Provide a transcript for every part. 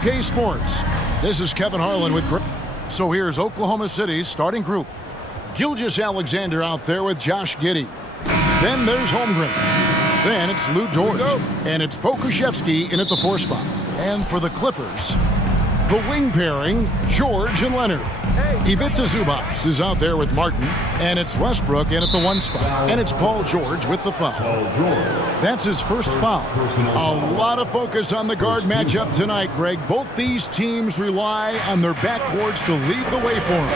K Sports. This is Kevin Harlan with Greg. So here's Oklahoma City's starting group. Gilgeous-Alexander out there with Josh Giddey. Then there's Holmgren. Then it's Lou George. And it's Pokusevski in at the 4 spot. And for the Clippers, the wing pairing, George and Leonard. Ivica Zubac is out there with Martin. And it's Westbrook in at the 1 spot. And it's Paul George with the foul. That's his first foul. A lot of focus on the guard matchup tonight, Greg. Both these teams rely on their backcourts to lead the way for them.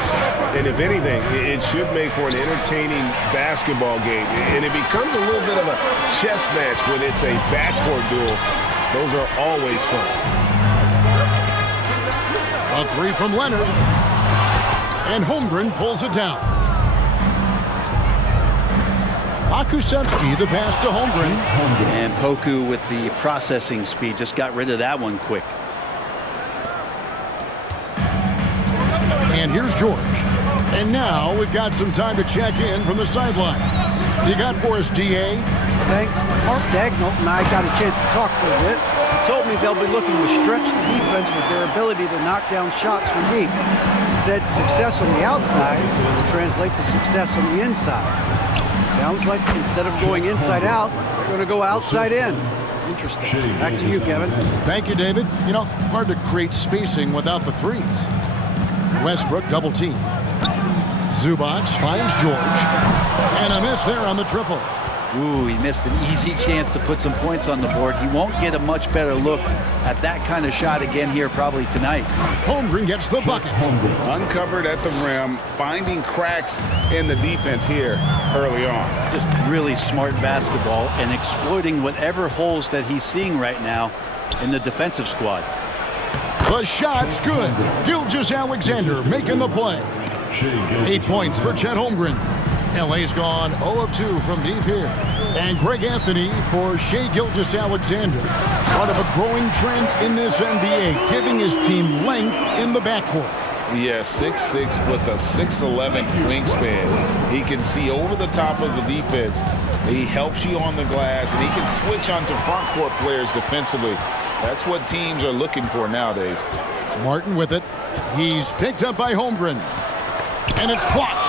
And if anything, it should make for an entertaining basketball game. And it becomes a little bit of a chess match when it's a backcourt duel. Those are always fun. A 3 from Leonard. And Holmgren pulls it down. Pokusevski, the pass to Holmgren. And Poku with the processing speed just got rid of that one quick. And here's George. And now we've got some time to check in from the sidelines. You got for us, D.A.? Thanks. Mark Daigneault and I got a chance to talk for a bit. He told me they'll be looking to stretch the defense with their ability to knock down shots from deep. He said success on the outside will translate to success on the inside. Sounds like instead of going inside out, they're going to go outside in. Interesting. Back to you, Kevin. Thank you, David. You know, hard to create spacing without the threes. Westbrook double team. Zubac finds George. And a miss there on the triple. Ooh, he missed an easy chance to put some points on the board. He won't get a much better look at that kind of shot again here probably tonight. Holmgren gets the bucket. Uncovered at the rim, finding cracks in the defense here early on. Just really smart basketball and exploiting whatever holes that he's seeing right now in the defensive squad. The shot's good. Gilgeous-Alexander making the play. 8 points for Chet Holmgren. LA's gone 0 of 2 from deep here. And Greg Anthony for Shai Gilgeous-Alexander. Part of a growing trend in this NBA, giving his team length in the backcourt. Yeah, 6'6" with a 6'11" wingspan. He can see over the top of the defense. He helps you on the glass, and he can switch onto front court players defensively. That's what teams are looking for nowadays. Martin with it. He's picked up by Holmgren. And it's blocked.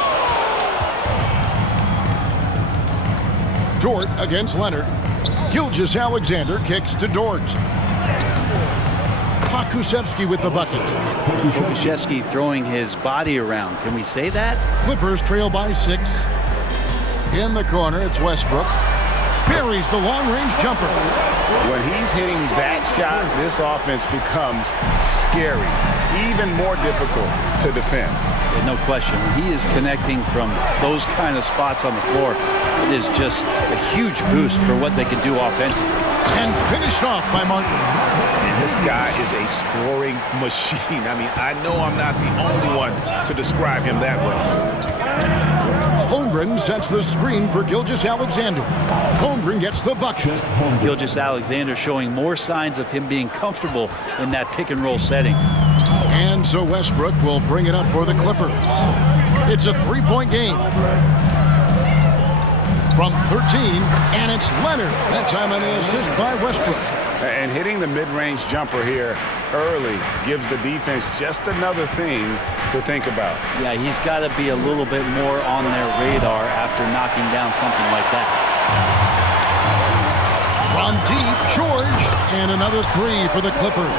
Dort against Leonard. Gilgeous-Alexander kicks to Dort. Pokusevski with the bucket. Pokusevski throwing his body around. Can we say that? Clippers trail by 6. In the corner, it's Westbrook. Buries the long-range jumper. When he's hitting that shot, this offense becomes scary, even more difficult to defend. No question. When he is connecting from those kind of spots on the floor, it is just a huge boost for what they can do offensively. And finished off by Martin. And this guy is a scoring machine. I mean, I know I'm not the only one to describe him that way. Holmgren sets the screen for Gilgeous-Alexander. Holmgren gets the bucket. Gilgeous-Alexander showing more signs of him being comfortable in that pick-and-roll setting. And so Westbrook will bring it up for the Clippers. It's a 3-point game. From 13, and it's Leonard. That time on the assist by Westbrook. And hitting the mid-range jumper here early gives the defense just another thing to think about. Yeah, he's got to be a little bit more on their radar after knocking down something like that. From deep, George, and another 3 for the Clippers.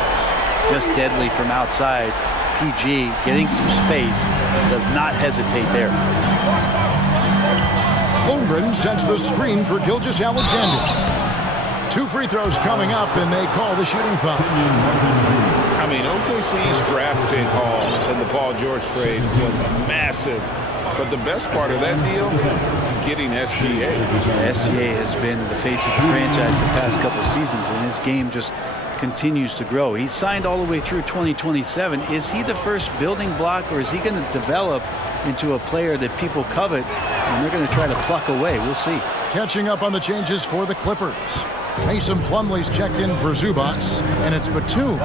Just deadly from outside. PG getting some space, does not hesitate there. Holmgren sets the screen for Gilgeous-Alexander. 2 free throws coming up, and they call the shooting foul. I mean, OKC's draft pick haul in the Paul George trade was massive. But the best part of that deal is getting SGA. SGA has been the face of the franchise the past couple seasons, and his game just continues to grow. He's signed all the way through 2027. Is he the first building block, or is he going to develop into a player that people covet and they're going to try to pluck away? We'll see. Catching up on the changes for the Clippers. Mason Plumlee's checked in for Zubac, and it's Batum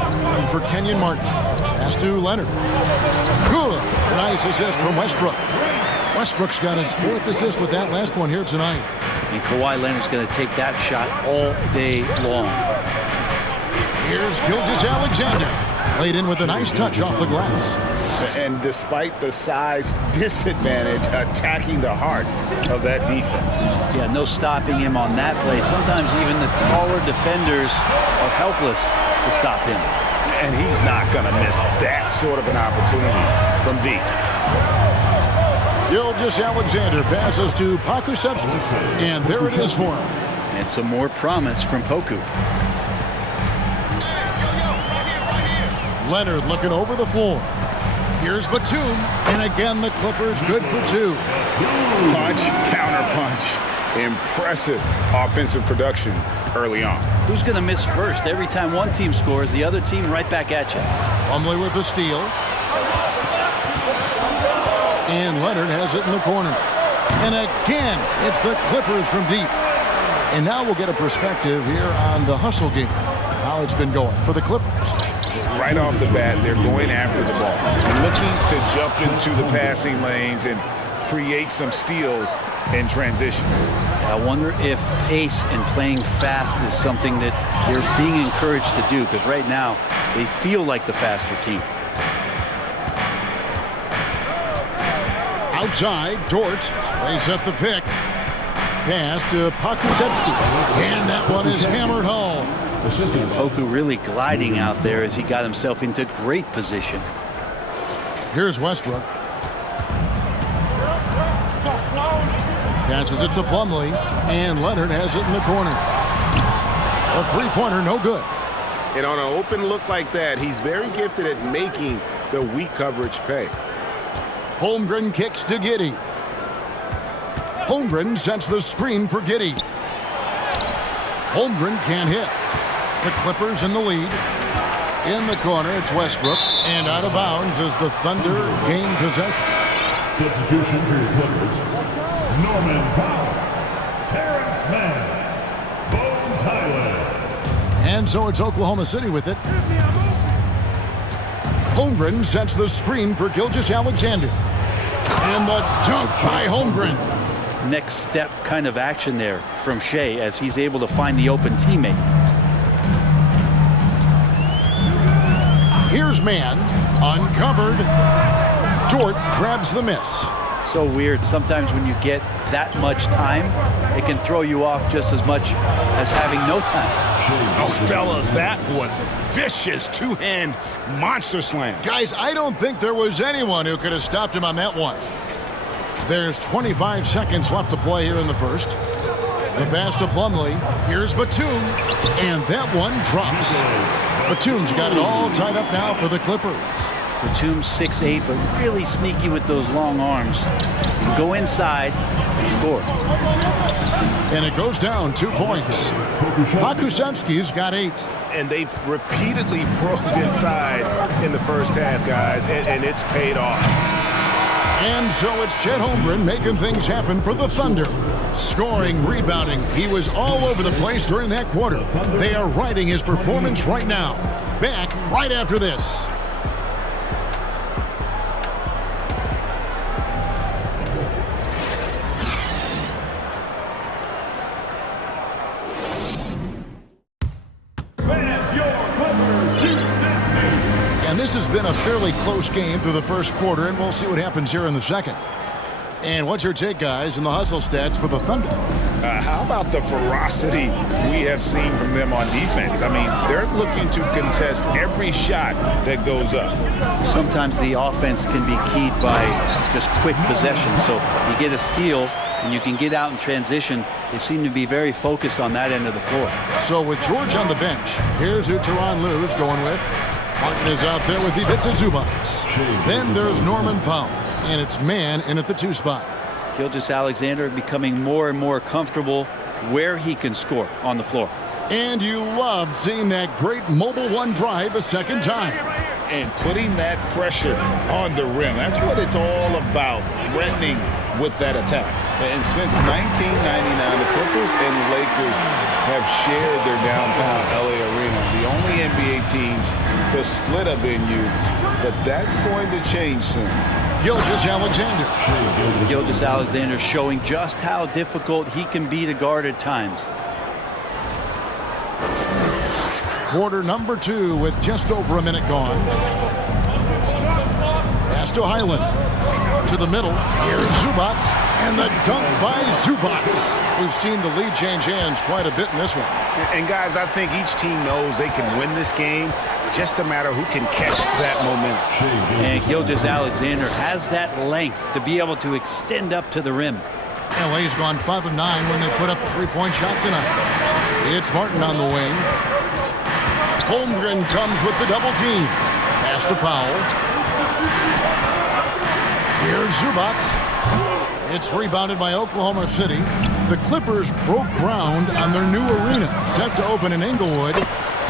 for Kenyon Martin. Pass to Leonard. Good. Nice assist from Westbrook. Westbrook's got his 4th assist with that last one here tonight. And Kawhi Leonard's going to take that shot all day long. Here's Gilgeous-Alexander. Laid in with a nice touch off the glass. And despite the size disadvantage, attacking the heart of that defense. Yeah, no stopping him on that play. Sometimes even the taller defenders are helpless to stop him. And he's not going to miss that sort of an opportunity from deep. Gilgeous-Alexander passes to Pokusevski, and there it is for him. And some more promise from Poku. Leonard looking over the floor. Here's Batum, and again the Clippers good for two. Punch, counter punch. Impressive offensive production early on. Who's going to miss first? Every time one team scores, the other team right back at you. Plumlee with the steal. And Leonard has it in the corner. And again, it's the Clippers from deep. And now we'll get a perspective here on the hustle game, how it's been going for the Clippers. Right off the bat, they're going after the ball, looking to jump into the passing lanes and create some steals in transition. I wonder if pace and playing fast is something that they're being encouraged to do, because right now they feel like the faster team. Outside, Dort, they set the pick. Pass to Pokusevski, and that one is hammered home. Poku really gliding out there as he got himself into great position. Here's Westbrook. Passes it to Plumlee, and Leonard has it in the corner. A three-pointer, no good. And on an open look like that, he's very gifted at making the weak coverage pay. Holmgren kicks to Giddey. Holmgren sets the screen for Giddey. Holmgren can't hit. The Clippers in the lead. In the corner, it's Westbrook. And out of bounds as the Thunder gain possession. Substitution for your Clippers. Norman Powell. Terrence Mann. Bones Highland. And so it's Oklahoma City with it. Holmgren sets the screen for Gilgeous-Alexander. And the dunk by Holmgren. Next step kind of action there from Shea as he's able to find the open teammate. Here's Mann, uncovered. Dort grabs the miss. So weird. Sometimes when you get that much time, it can throw you off just as much as having no time. Oh, fellas, that was a vicious two-hand monster slam. Guys, I don't think there was anyone who could have stopped him on that one. There's 25 seconds left to play here in the first. The pass to Plumlee. Here's Batum. And that one drops. Batum's got it all tied up now for the Clippers. Batum's 6'8", but really sneaky with those long arms. Can go inside and score. And it goes down 2 points. Pokusevski's got 8. And they've repeatedly probed inside in the first half, guys, and it's paid off. And so it's Chet Holmgren making things happen for the Thunder. Scoring, rebounding. He was all over the place during that quarter. They are riding his performance right now. Back right after this. This has been a fairly close game through the first quarter, and we'll see what happens here in the second. And what's your take, guys, in the hustle stats for the Thunder? How about the ferocity we have seen from them on defense? I mean, they're looking to contest every shot that goes up. Sometimes the offense can be keyed by just quick possession. So you get a steal, and you can get out in transition. They seem to be very focused on that end of the floor. So with George on the bench, here's who Tyronn Lue's going with. Martin is out there with Ivica Zubac. Then there's Norman Powell, and it's Mann in at the 2 spot. Gilgeous-Alexander becoming more and more comfortable where he can score on the floor. And you love seeing that great mobile one drive a second time. And putting that pressure on the rim. That's what it's all about, threatening with that attack. And since 1999, the Clippers and Lakers have shared their downtown LA arena, the only NBA teams to split a venue, but that's going to change soon. Gilgeous-Alexander. Gilgeous-Alexander showing just how difficult he can be to guard at times. Quarter number 2 with just over a minute gone. Pass to Highland. To the middle. Here's Zubats. And the dunk by Zubats. We've seen the lead change hands quite a bit in this one. And guys, I think each team knows they can win this game. Just a matter who can catch that momentum. And Gilgeous-Alexander has that length to be able to extend up to the rim. LA's gone 5 of 9 when they put up the three-point shot tonight. It's Martin on the wing. Holmgren comes with the double team. Pass to Powell. Here's Zubats. It's rebounded by Oklahoma City. The Clippers broke ground on their new arena, set to open in Inglewood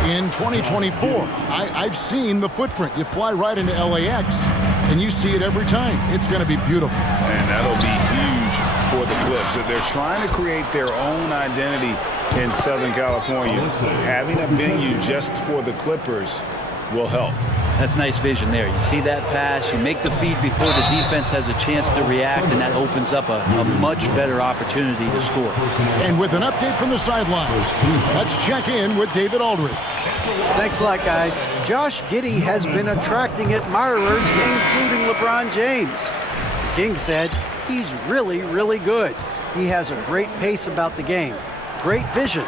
in 2024. I've seen the footprint. You fly right into LAX, and you see it every time. It's going to be beautiful. And that'll be huge for the Clips. They're trying to create their own identity in Southern California. Having a venue just for the Clippers will help. That's nice vision there. You see that pass, you make the feed before the defense has a chance to react, and that opens up a much better opportunity to score. And with an update from the sideline, let's check in with David Aldridge. Thanks a lot, guys. Josh Giddey has been attracting admirers, including LeBron James. The King said he's really, really good. He has a great pace about the game. Great vision.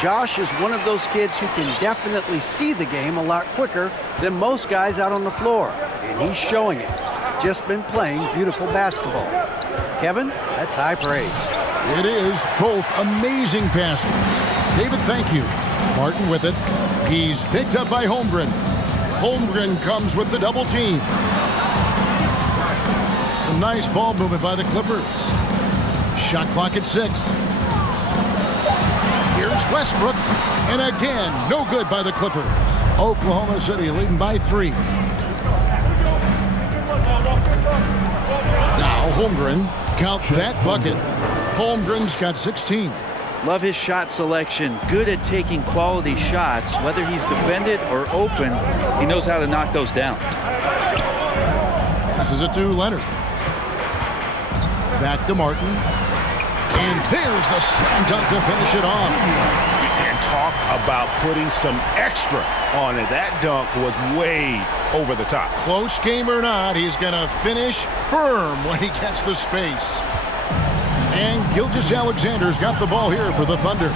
Josh is one of those kids who can definitely see the game a lot quicker than most guys out on the floor, and he's showing it. Just been playing beautiful basketball. Kevin, that's high praise. It is both amazing passes. David, thank you. Martin with it. He's picked up by Holmgren. Holmgren comes with the double team. Some nice ball movement by the Clippers. Shot clock at 6. Here's Westbrook, and again, no good by the Clippers. Oklahoma City leading by 3. Now Holmgren, count that bucket. Holmgren's got 16. Love his shot selection. Good at taking quality shots. Whether he's defended or open, he knows how to knock those down. Passes it to Leonard. Back to Martin. And there's the slam dunk to finish it off. And talk about putting some extra on it. That dunk was way over the top. Close game or not, he's going to finish firm when he gets the space. And Gilgeous-Alexander's got the ball here for the Thunder.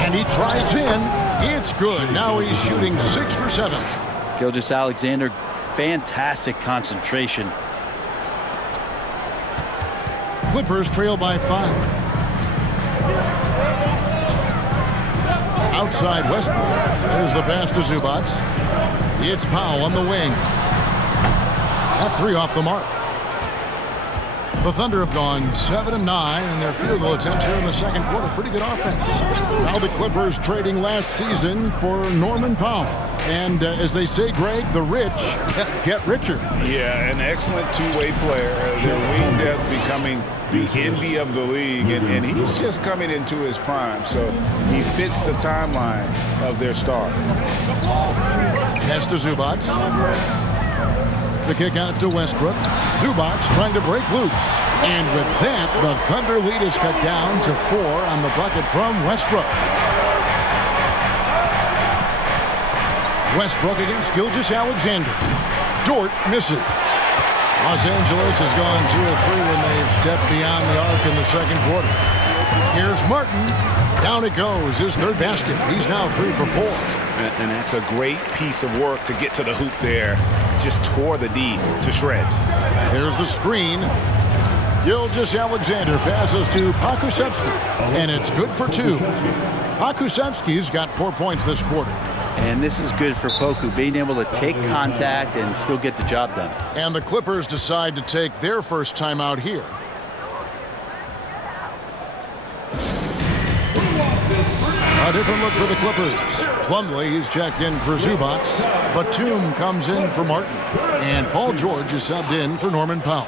And he drives in. It's good. Now he's shooting 6 for 7. Gilgeous-Alexander, fantastic concentration. Clippers trail by 5. Outside Westbrook. There's the pass to Zubats. It's Powell on the wing. That 3 off the mark. The Thunder have gone 7 of 9 in their field goal attempts here in the second quarter. Pretty good offense. Now the Clippers trading last season for Norman Powell. And as they say, Greg, the rich get richer. Yeah, an excellent two-way player. Their wing depth becoming the envy of the league, and he's just coming into his prime, so he fits the timeline of their star. Pass to Zubats. The kick out to Westbrook. Zubats trying to break loose. And with that, the Thunder lead is cut down to 4 on the bucket from Westbrook. Westbrook against Gilgeous-Alexander. Dort misses. Los Angeles has gone 2 of 3 when they've stepped beyond the arc in the second quarter. Here's Martin. Down it goes. His 3rd basket. He's now 3 for 4. And that's a great piece of work to get to the hoop there. Just tore the D to shreds. There's the screen. Gilgeous-Alexander passes to Pokusevski. And it's good for 2. Pokusevski's got 4 points this quarter. And this is good for Poku, being able to take contact and still get the job done. And the Clippers decide to take their first timeout here. A different look for the Clippers. Plumlee is checked in for Zubats. Batum comes in for Martin. And Paul George is subbed in for Norman Powell.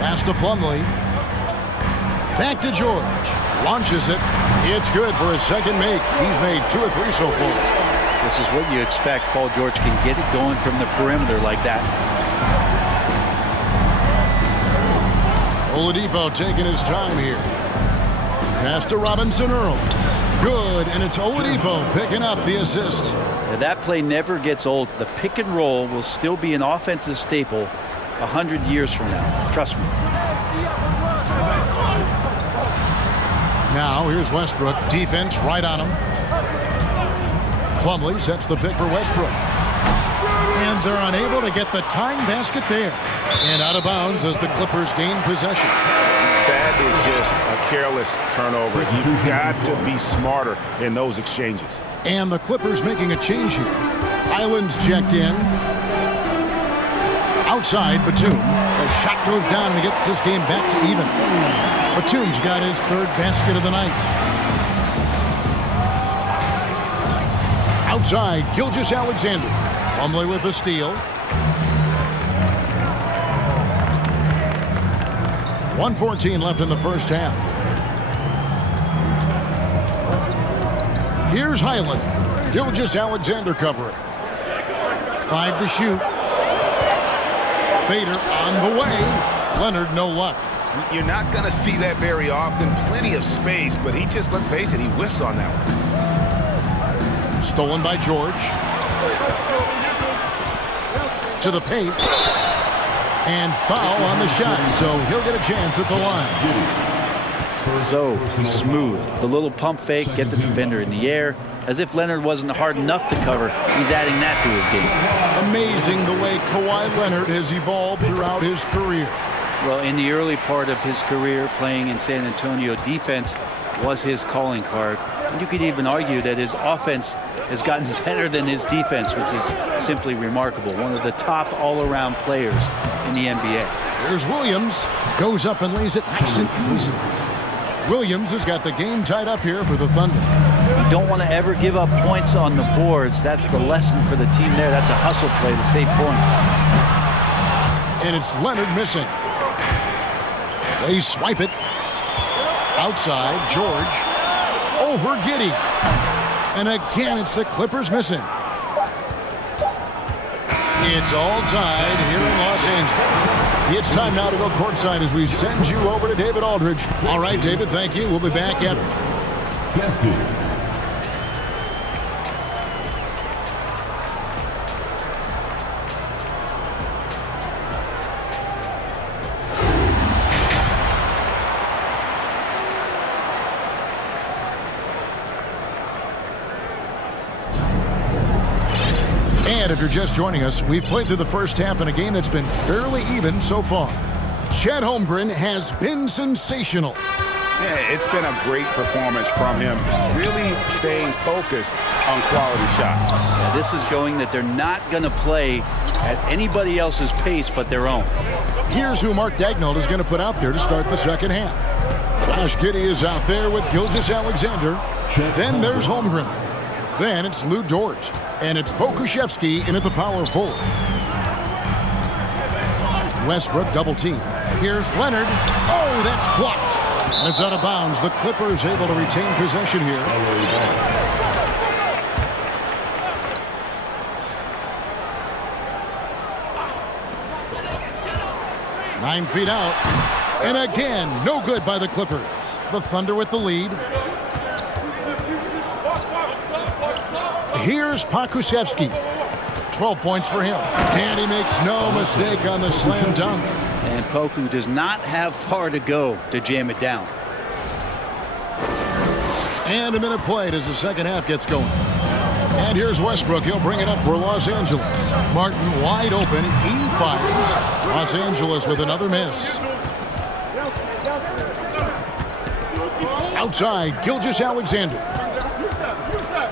Pass to Plumlee. Back to George. Launches it. It's good for his second make. He's made 2 of 3 so far. This is what you expect. Paul George can get it going from the perimeter like that. Oladipo taking his time here. Pass to Robinson Earl. Good, and it's Oladipo picking up the assist. Now, that play never gets old. The pick and roll will still be an offensive staple 100 years from now. Trust me. Now here's Westbrook. Defense right on him. Plumlee sets the pick for Westbrook. And they're unable to get the tying basket there. And out of bounds as the Clippers gain possession. That is just a careless turnover. You've got to be smarter in those exchanges. And the Clippers making a change here. Islands checked in. Outside, Batum. The shot goes down and he gets this game back to even. Batum's got his third basket of the night. Outside, Gilgeous-Alexander. Plumlee with the steal. 1:14 left in the first half. Here's Highland. Gilgeous-Alexander covering. 5 to shoot. Fader on the way. Leonard, no luck. You're not going to see that very often. Plenty of space, but he just, let's face it, he whiffs on that one. Stolen by George. To the paint. And foul on the shot, so he'll get a chance at the line. So smooth. The little pump fake, get the defender in the air. As if Leonard wasn't hard enough to cover, he's adding that to his game. Amazing the way Kawhi Leonard has evolved throughout his career. Well, in the early part of his career playing in San Antonio, defense was his calling card. And you could even argue that his offense has gotten better than his defense, which is simply remarkable. One of the top all-around players in the NBA. Here's Williams. Goes up and lays it nice and easy. Williams has got the game tied up here for the Thunder. You don't want to ever give up points on the boards. That's the lesson for the team there. That's a hustle play to save points. And it's Leonard missing. They swipe it. Outside, George. Over Giddey. And again, it's the Clippers missing. It's all tied here in Los Angeles. It's time now to go courtside as we send you over to David Aldridge. All right, David, thank you. We'll be back after. And if you're just joining us, we've played through the first half in a game that's been fairly even so far. Chet Holmgren has been sensational. Yeah, it's been a great performance from him. Really staying focused on quality shots. Yeah, this is showing that they're not going to play at anybody else's pace but their own. Here's who Mark Daigneault is going to put out there to start the second half. Josh Giddey is out there with Gilgeous-Alexander. Then there's Holmgren. Then it's Lou Dort. And it's Pokusevski in at the power forward. Westbrook double team. Here's Leonard. Oh, that's blocked. And it's out of bounds. The Clippers able to retain possession here. 9 feet out. And again, no good by the Clippers. The Thunder with the lead. Here's Pokusevski. 12 points for him. And he makes no mistake on the slam dunk. And Poku does not have far to go to jam it down. And a minute played as the second half gets going. And here's Westbrook. He'll bring it up for Los Angeles. Martin wide open. He fires. Los Angeles with another miss. Outside, Gilgeous-Alexander.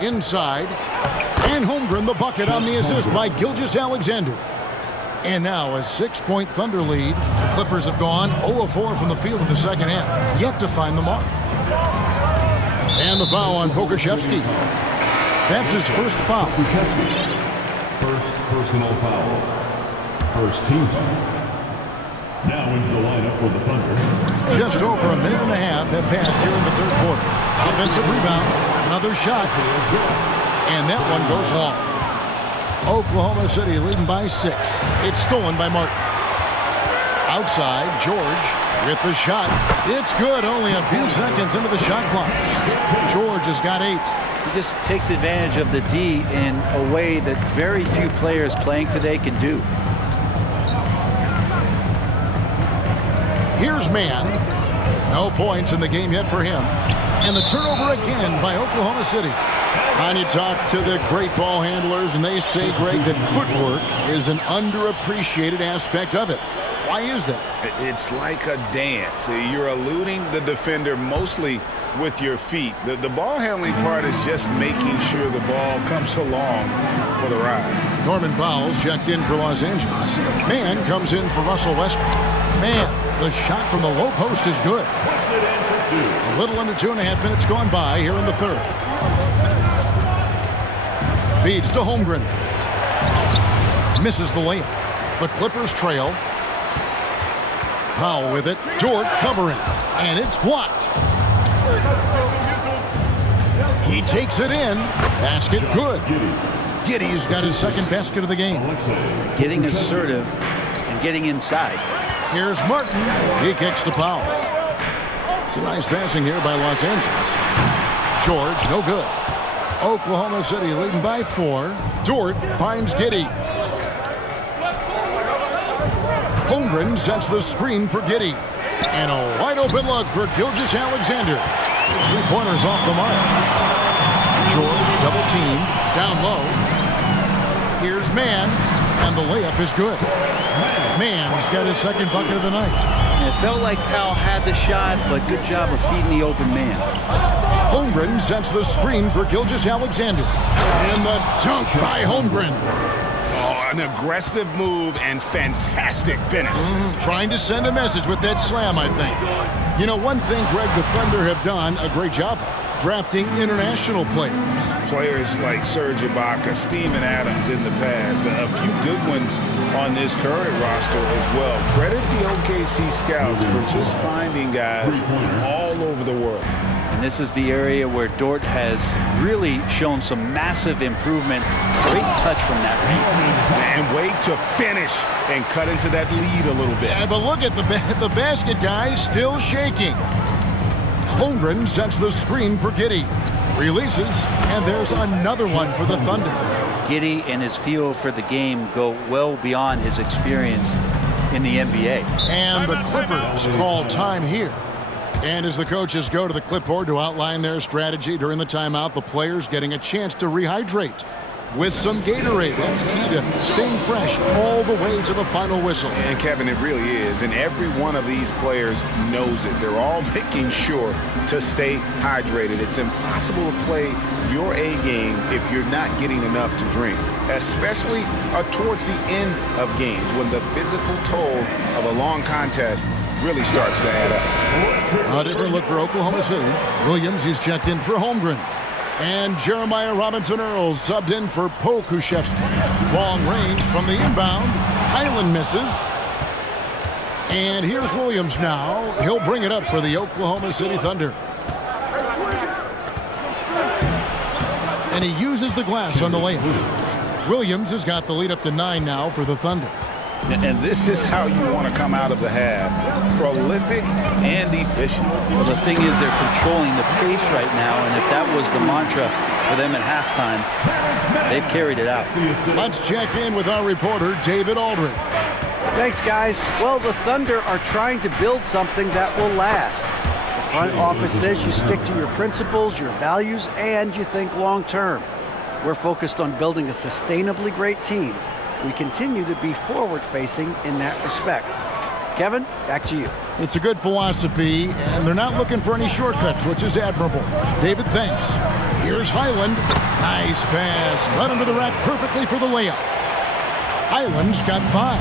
Inside. And Holmgren the bucket on the assist by Gilgeous-Alexander. And now a 6-point Thunder lead. The Clippers have gone 0-4 from the field in the second half. Yet to find the mark. And the foul on Pokusevski. That's his first foul. First personal foul. First team foul. Now into the lineup for the Thunder. Just over a minute and a half have passed here in the third quarter. Offensive rebound. Another shot. And that one goes long. Oklahoma City leading by 6. It's stolen by Martin. Outside, George with the shot. It's good, only a few seconds into the shot clock. George has got 8. He just takes advantage of the D in a way that very few players playing today can do. Here's Mann. No points in the game yet for him. And the turnover again by Oklahoma City. And you talk to the great ball handlers, and they say, Greg, that footwork is an underappreciated aspect of it. Why is that? It's like a dance. You're eluding the defender mostly with your feet. The ball handling part is just making sure the ball comes along for the ride. Norman Bowles checked in for Los Angeles. Mann comes in for Russell Westbrook. Mann, the shot from the low post is good. A little under 2.5 minutes gone by here in the third. Feeds to Holmgren. Misses the layup. The Clippers trail. Powell with it. Dort covering. And it's blocked. He takes it in. Basket good. Giddey's got his second basket of the game. Getting assertive and getting inside. Here's Martin. He kicks to Powell. It's a nice passing here by Los Angeles. George, no good. Oklahoma City leading by 4. Dort finds Giddey. Holmgren sets the screen for Giddey. And a wide open look for Gilgeous-Alexander. His 3-pointers off the mark. George double teamed. Down low. Here's Mann. And the layup is good. Mann's got his second bucket of the night. And it felt like Powell had the shot, but good job of feeding the open man. Holmgren sets the screen for Gilgeous-Alexander. And the dunk by Holmgren. Oh, an aggressive move and fantastic finish. Trying to send a message with that slam, I think. You know, one thing, Greg, the Thunder have done a great job of drafting international players. Players like Serge Ibaka, Steven Adams in the past, a few good ones on this current roster as well. Credit the OKC scouts for just finding guys all over the world. And this is the area where Dort has really shown some massive improvement. Great touch from that range. And wait to finish and cut into that lead a little bit. Yeah, but look at the basket, guys, still shaking. Holmgren sets the screen for Giddey. Releases, and there's another one for the Thunder. Giddey and his feel for the game go well beyond his experience in the NBA. And the Clippers call time here. And as the coaches go to the clipboard to outline their strategy during the timeout, the players getting a chance to rehydrate with some Gatorade. That's key to staying fresh all the way to the final whistle. And Kevin, it really is. And every one of these players knows it. They're all making sure to stay hydrated. It's impossible to play your A game if you're not getting enough to drink, especially towards the end of games when the physical toll of a long contest really starts to add up. A different look for Oklahoma City. Williams, he's checked in for Holmgren. And Jeremiah Robinson-Earl subbed in for Pokusevski. Long range from the inbound. Highland misses. And here's Williams now. He'll bring it up for the Oklahoma City Thunder. And he uses the glass on the layup. Williams has got the lead up to 9 now for the Thunder. And this is how you want to come out of the half. Prolific and efficient. Well, the thing is they're controlling the pace right now, and if that was the mantra for them at halftime, they've carried it out. Let's check in with our reporter, David Aldridge. Thanks, guys. Well, the Thunder are trying to build something that will last. The front office says you stick to your principles, your values, and you think long term. We're focused on building a sustainably great team. We continue to be forward-facing in that respect. Kevin, back to you. It's a good philosophy, and they're not looking for any shortcuts, which is admirable. David, thanks. Here's Highland. Nice pass. Led under the rack perfectly for the layup. Highland's got 5.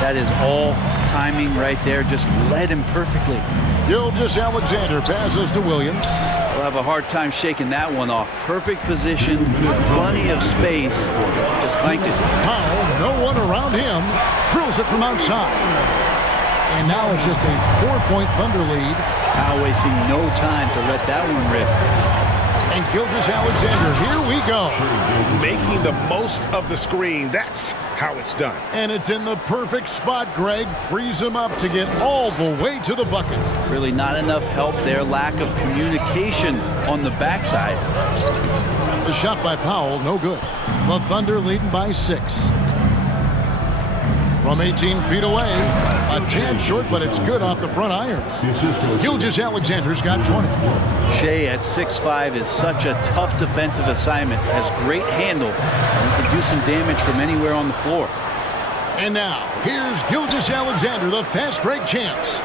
That is all timing right there. Just led him perfectly. Gilgeous-Alexander passes to Williams. We'll have a hard time shaking that one off. Perfect position, plenty of space. Just clanked it. Powell, no one around him. Drills it from outside. And now it's just a 4-point Thunder lead. Powell wasting no time to let that one rip. And Gilgeous-Alexander, here we go. Making the most of the screen. That's how it's done. And it's in the perfect spot, Greg. Frees him up to get all the way to the bucket. Really not enough help there. Lack of communication on the backside. The shot by Powell, no good. The Thunder leading by 6. From 18 feet away, a tad short, but it's good off the front iron. Gilgeous-Alexander's got 20. Shea at 6'5" is such a tough defensive assignment. Has great handle and can do some damage from anywhere on the floor. And now, here's Gilgeous-Alexander, the fast break champs.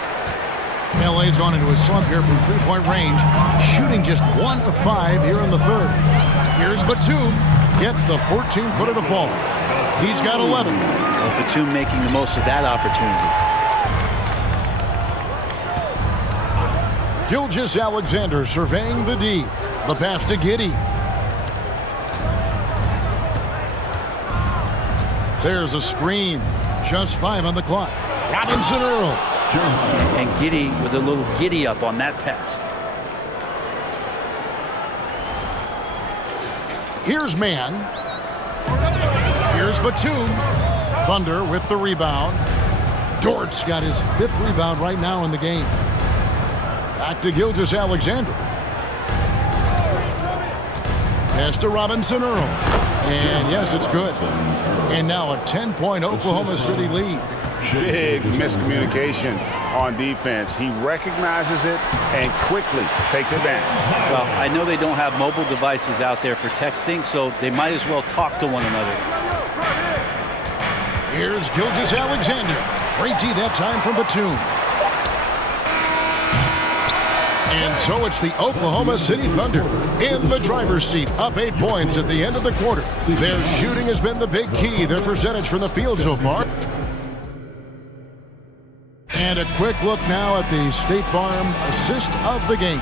LA's gone into a slump here from three-point range, shooting just 1 of 5 here in the third. Here's Batum, gets the 14-footer to fall. He's got 11. Well, Batum making the most of that opportunity. Gilgeous-Alexander surveying the D. The pass to Giddey. There's a screen. Just 5 on the clock. Robinson Earl. And Giddey with a little giddy up on that pass. Here's Mann. Here's Batum. Thunder with the rebound. Dort's got his 5th rebound right now in the game. Back to Gilgeous-Alexander. Pass to Robinson Earl. And yes, it's good. And now a 10-point Oklahoma City lead. Big miscommunication on defense. He recognizes it and quickly takes advantage. Well, I know they don't have mobile devices out there for texting, so they might as well talk to one another. Here's Gilgeous-Alexander. Great D that time from Batum. And so it's the Oklahoma City Thunder in the driver's seat, up 8 points at the end of the quarter. Their shooting has been the big key, their percentage from the field so far. And a quick look now at the State Farm assist of the game.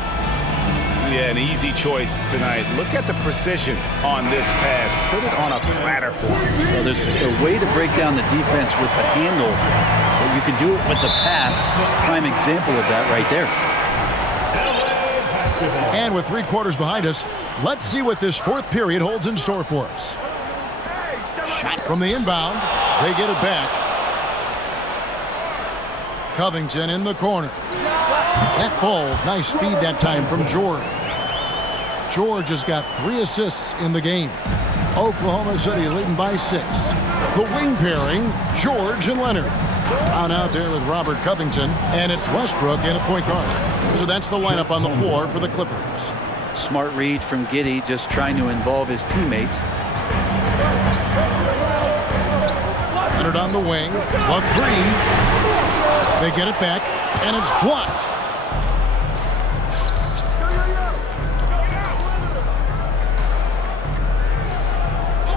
Yeah, an easy choice tonight. Look at the precision on this pass. Put it on a platter for him. Well, there's a way to break down the defense with the handle, but you can do it with the pass. Prime example of that right there. And with 3 quarters behind us, let's see what this 4th period holds in store for us. Shot from the inbound. They get it back. Covington in the corner. That falls. Nice feed that time from George. George has got 3 assists in the game. Oklahoma City leading by 6. The wing pairing, George and Leonard. Brown out there with Robert Covington, and it's Westbrook in a point guard. So that's the lineup on the floor for the Clippers. Smart read from Giddey, just trying to involve his teammates. Leonard on the wing. A 3. They get it back, and it's blocked.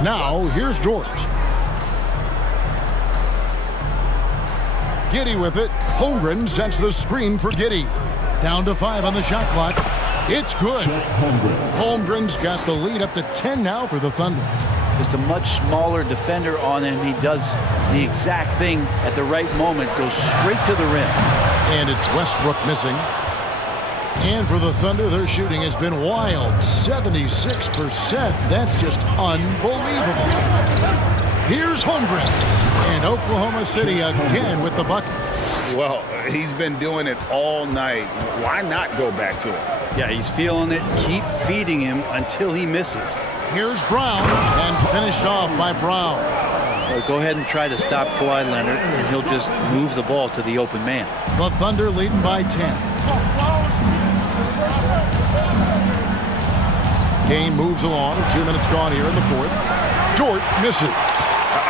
Now, here's George. Giddey with it. Holmgren sets the screen for Giddey. Down to 5 on the shot clock. It's good. Holmgren's got the lead up to 10 now for the Thunder. Just a much smaller defender on him. He does the exact thing at the right moment. Goes straight to the rim. And it's Westbrook missing. And for the Thunder, their shooting has been wild. 76%. That's just unbelievable. Here's Holmgren. And Oklahoma City again with the bucket. Well, he's been doing it all night. Why not go back to it? Yeah, he's feeling it. Keep feeding him until he misses. Here's Brown, and finished off by Brown. Well, go ahead and try to stop Kawhi Leonard, and he'll just move the ball to the open man. The Thunder leading by 10. Game moves along. 2 minutes gone here in the 4th. Dort misses.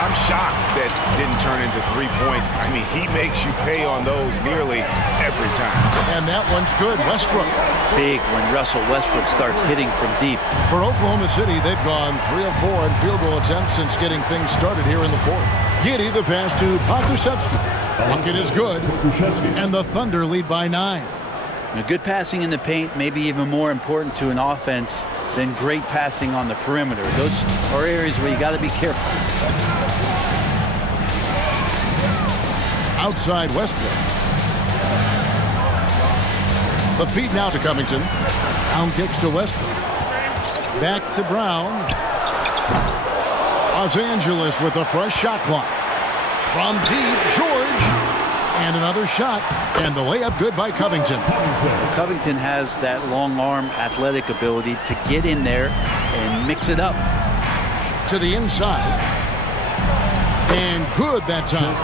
I'm shocked that didn't turn into 3 points. I mean, he makes you pay on those nearly every time. And that one's good. Westbrook. Big when Russell Westbrook starts hitting from deep. For Oklahoma City, they've gone 3 of 4 in field goal attempts since getting things started here in the 4th. Giddey the pass to Pokusevski. Bucket is good. And the Thunder lead by 9. Now, good passing in the paint may be even more important to an offense than great passing on the perimeter. Those are areas where you got to be careful. Outside Westbrook. The feed now to Covington. Brown kicks to Westbrook. Back to Brown. Los Angeles with a fresh shot clock. From deep, George. And another shot. And the layup good by Covington. Covington has that long arm athletic ability to get in there and mix it up. To the inside. And good that time.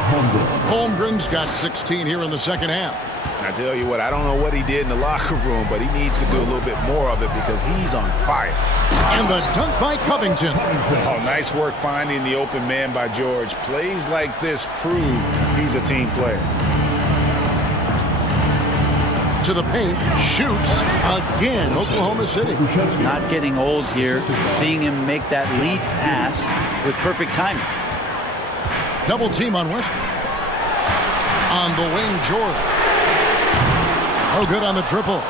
Holmgren's got 16 here in the second half. I tell you what, I don't know what he did in the locker room, but he needs to do a little bit more of it because he's on fire. And the dunk by Covington. Oh, nice work finding the open man by George. Plays like this prove he's a team player. To the paint, shoots again, Oklahoma City. Not getting old here, seeing him make that lead pass with perfect timing. Double team on Westbrook. On the wing, George. Oh, good on the triple.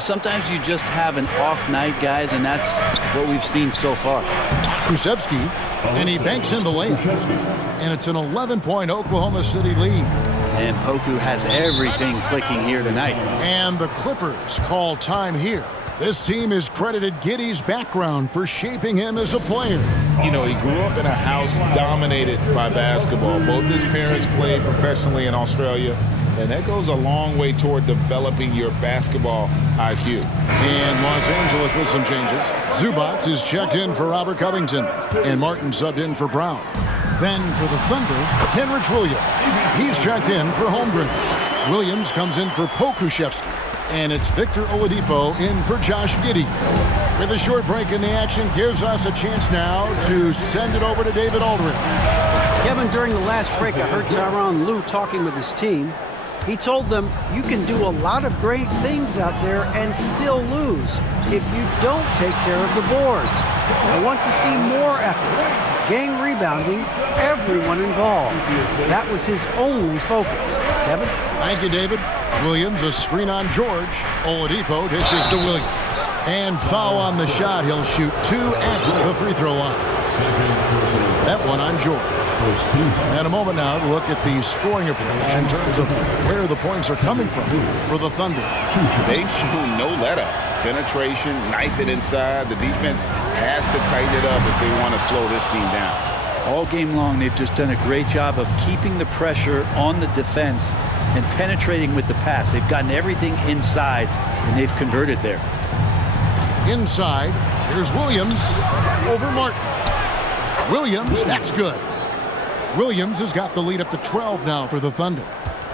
Sometimes you just have an off night, guys, and that's what we've seen so far. Krzyzewski, and he banks in the layup. And it's an 11-point Oklahoma City lead. And Poku has everything clicking here tonight. And the Clippers call time here. This team has credited Giddey's background for shaping him as a player. You know, he grew up in a house dominated by basketball. Both his parents played professionally in Australia, and that goes a long way toward developing your basketball IQ. And Los Angeles with some changes. Zubac is checked in for Robert Covington, and Martin subbed in for Brown. Then for the Thunder, Kenrich Williams. He's checked in for Holmgren. Williams comes in for Pokuševski. And it's Victor Oladipo in for Josh Giddey. With a short break in the action, gives us a chance now to send it over to David Aldridge. Kevin, during the last break, I heard Tyronn Lue talking with his team. He told them, you can do a lot of great things out there and still lose if you don't take care of the boards. I want to see more effort, gang rebounding, everyone involved. That was his only focus. Kevin? Thank you, David. Williams, a screen on George. Oladipo dishes to Williams. And foul on the shot. He'll shoot 2 at the free throw line. That one on George. And a moment now to look at the scoring approach in terms of where the points are coming from for the Thunder. They've shown no let-up. Penetration, knife it inside. The defense has to tighten it up if they want to slow this team down. All game long, they've just done a great job of keeping the pressure on the defense and penetrating with the pass. They've gotten everything inside, and they've converted there. Inside, here's Williams over Martin. Williams, that's good. Williams has got the lead up to 12 now for the Thunder.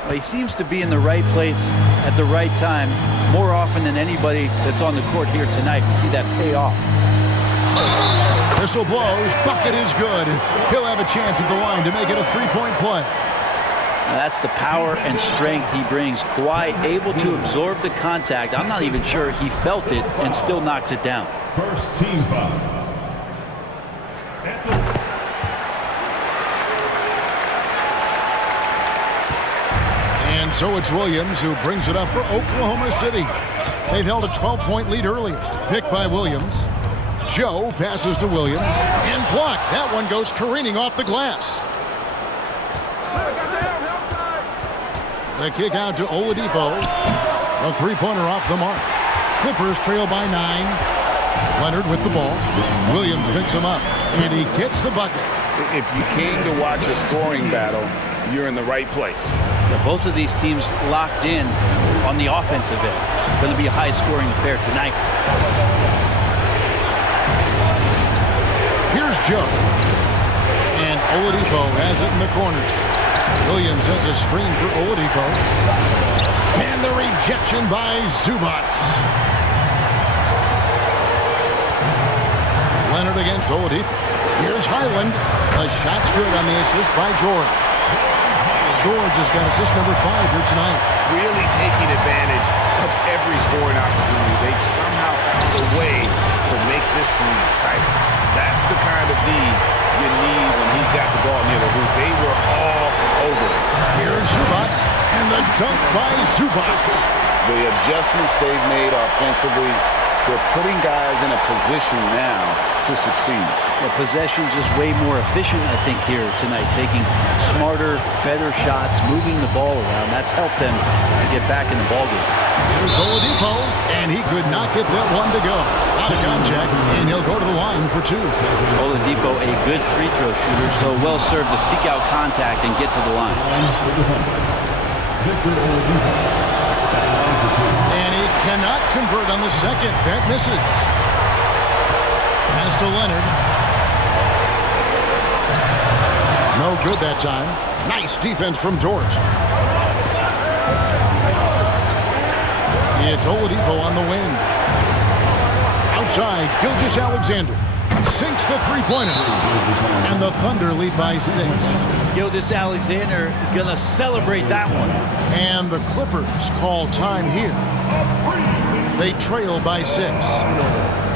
Well, he seems to be in the right place at the right time more often than anybody that's on the court here tonight. We see that pay off. Whistle blows, bucket is good, and he'll have a chance at the line to make it a three-point play. Now that's the power and strength he brings. Kawhi able to absorb the contact. I'm not even sure he felt it and still knocks it down. First team foul. And so it's Williams who brings it up for Oklahoma City. They've held a 12-point lead earlier. Picked by Williams. Joe passes to Williams and blocked. That one goes careening off the glass. The kick out to Oladipo. A three-pointer off the mark. Clippers trail by 9. Leonard with the ball. Williams picks him up, and he gets the bucket. If you came to watch a scoring battle, you're in the right place. Yeah, both of these teams locked in on the offensive end. Going to be a high-scoring affair tonight. Here's Joe. And Oladipo has it in the corner. Williams has a screen for Oladipo. And the rejection by Zubac. Leonard against Oladipo. Here's Highland. The shot's good on the assist by George. George has got assist number 5 here tonight. Really taking advantage of every scoring opportunity. They've somehow found a way to make this thing exciting. That's the kind of D you need when he's got the ball near the hoop. They were all over it. Here's Zubac, and the dunk by Zubac. The adjustments they've made offensively, they're putting guys in a position now to succeed. The possession's just way more efficient, I think, here tonight. Taking smarter, better shots, moving the ball around. That's helped them to get back in the ballgame. Here's Oladipo, and he could not get that one to go. Out of contact, and he'll go to the line looking for two. Oladipo, a good free throw shooter, so well served to seek out contact and get to the line. Victor Oladipo. And he cannot convert on the second. That misses. Pass to Leonard. No good that time. Nice defense from Dort. It's Oladipo on the wing. Outside, Gilgeous-Alexander sinks the three-pointer. And the Thunder lead by 6. Gilgeous-Alexander gonna celebrate that one. And the Clippers call time here. They trail by 6.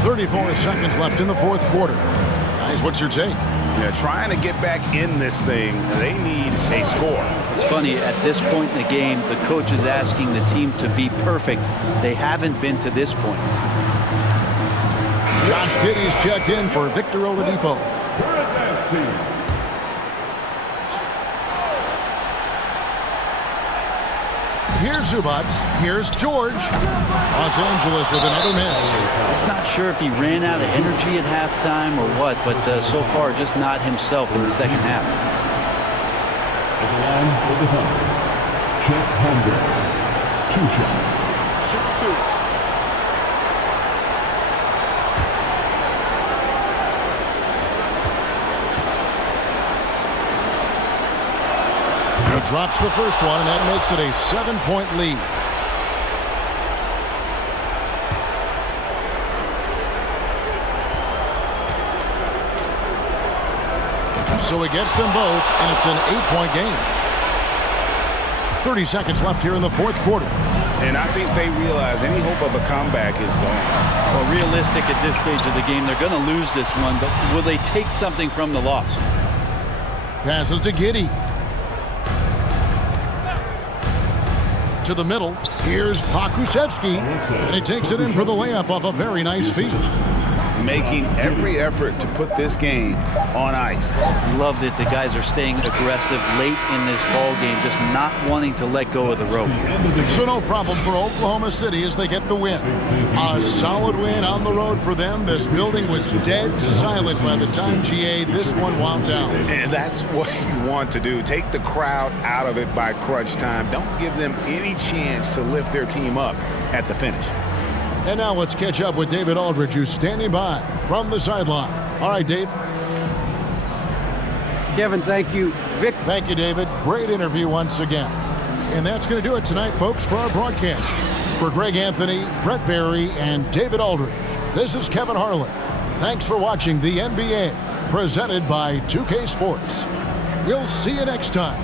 34 seconds left in the fourth quarter. Guys, what's your take? Yeah, trying to get back in this thing, they need a score. It's funny, at this point in the game, the coach is asking the team to be perfect. They haven't been to this point. Josh Giddey's checked in for Victor Oladipo. Here's Zubac. Here's George. Los Angeles with another miss. Just not sure if he ran out of energy at halftime or what, but so far just not himself in the second half. At the line for the Thunder, Chet Holmgren. 2 shots. Shoot 2. He drops the first one, and that makes it a 7-point lead. So he gets them both, and it's an 8-point game. 30 seconds left here in the fourth quarter. And I think they realize any hope of a comeback is gone. Well, realistic at this stage of the game, they're going to lose this one, but will they take something from the loss? Passes to Giddey. To the middle. Here's Pokusevski. And he takes it in for the layup off a very nice feed. Making every effort to put this game on ice. Loved it. The guys are staying aggressive late in this ball game, just not wanting to let go of the rope. So no problem for Oklahoma City as they get the win. A solid win on the road for them. This building was dead silent by the time, GA, this one wound down. And that's what you want to do. Take the crowd out of it by crunch time. Don't give them any chance to lift their team up at the finish. And now let's catch up with David Aldridge, who's standing by from the sideline. All right, Dave. Kevin, thank you. Vic. Thank you, David. Great interview once again. And that's going to do it tonight, folks, for our broadcast. For Greg Anthony, Brett Barry, and David Aldridge, this is Kevin Harlan. Thanks for watching the NBA, presented by 2K Sports. We'll see you next time.